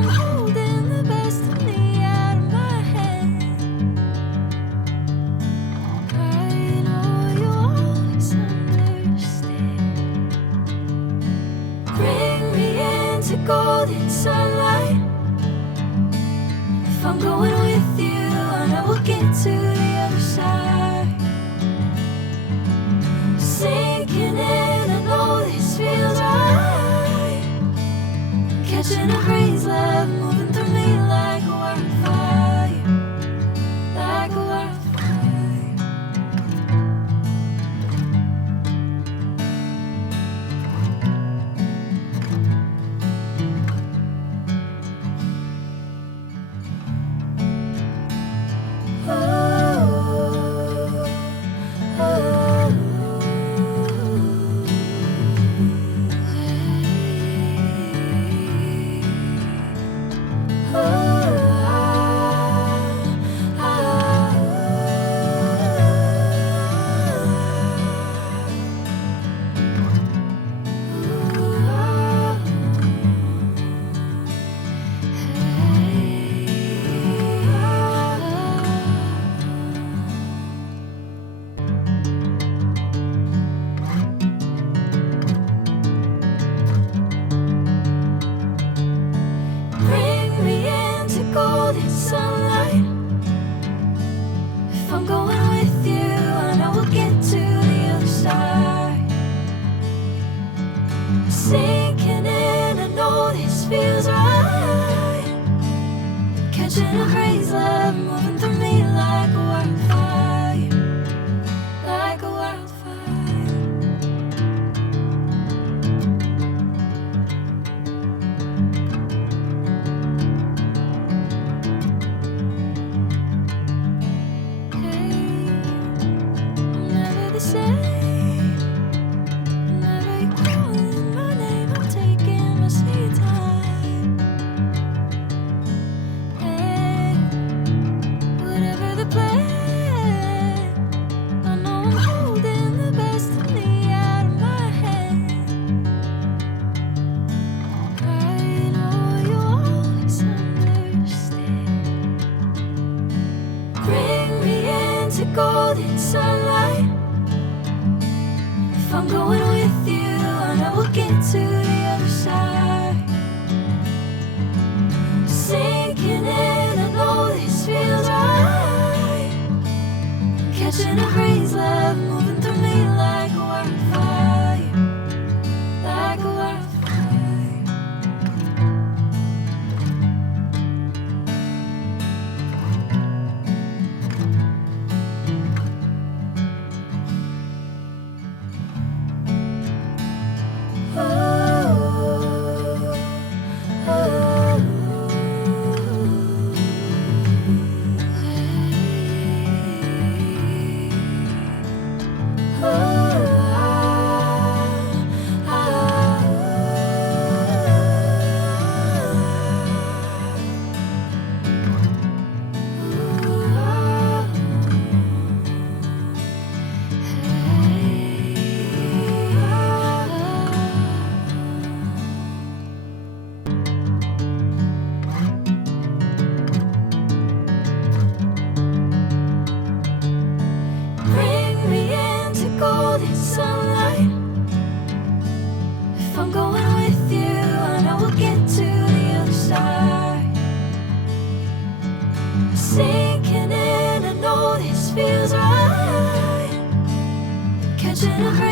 I'm holding the best of me out of my hand. I know you always understand. Bring me into golden sunlight. If I'm going with you, I know we'll get to the other side. Sinking in, I know this feels right. Catching a breeze, love moving through me like a wildfire, like a wildfire. Bring me into golden sunlight. If I'm going with you, I know we'll get to the other side. Sinking in, I know this feels right. Catching a breeze, love moving through me like a wildfire, like a wildfire. Never the same. Whenever you're calling my name, I'm taking my sweet time. Hey, whatever the plan, I know I'm holding the best of me out of my hand. I know you always understand. Bring me into golden sunlight. If I'm going with you, I know we'll get to the other side. Sinking in, I know this feels right. Catching a breeze, love moving through me like a wildfire, like a wildfire. Bring me into golden sunlight. If I'm going with you, I know we'll get to the other side. Sinking in, I know this feels right. Catching a breeze.